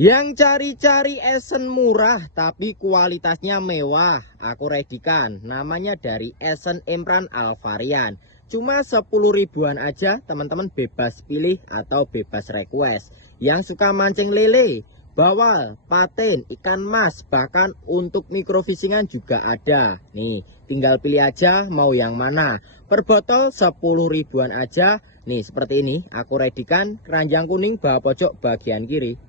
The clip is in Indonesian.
Yang cari-cari esen murah tapi kualitasnya mewah, aku redikan. Namanya dari Esen Imran Alvarian. Cuma 10 ribuan aja, teman-teman bebas pilih atau bebas request. Yang suka mancing lele, bawal, patin, ikan mas, bahkan untuk microfishingan juga ada. Nih, tinggal pilih aja mau yang mana. Per botol 10 ribuan aja. Nih, seperti ini aku redikan, keranjang kuning bawah pojok bagian kiri.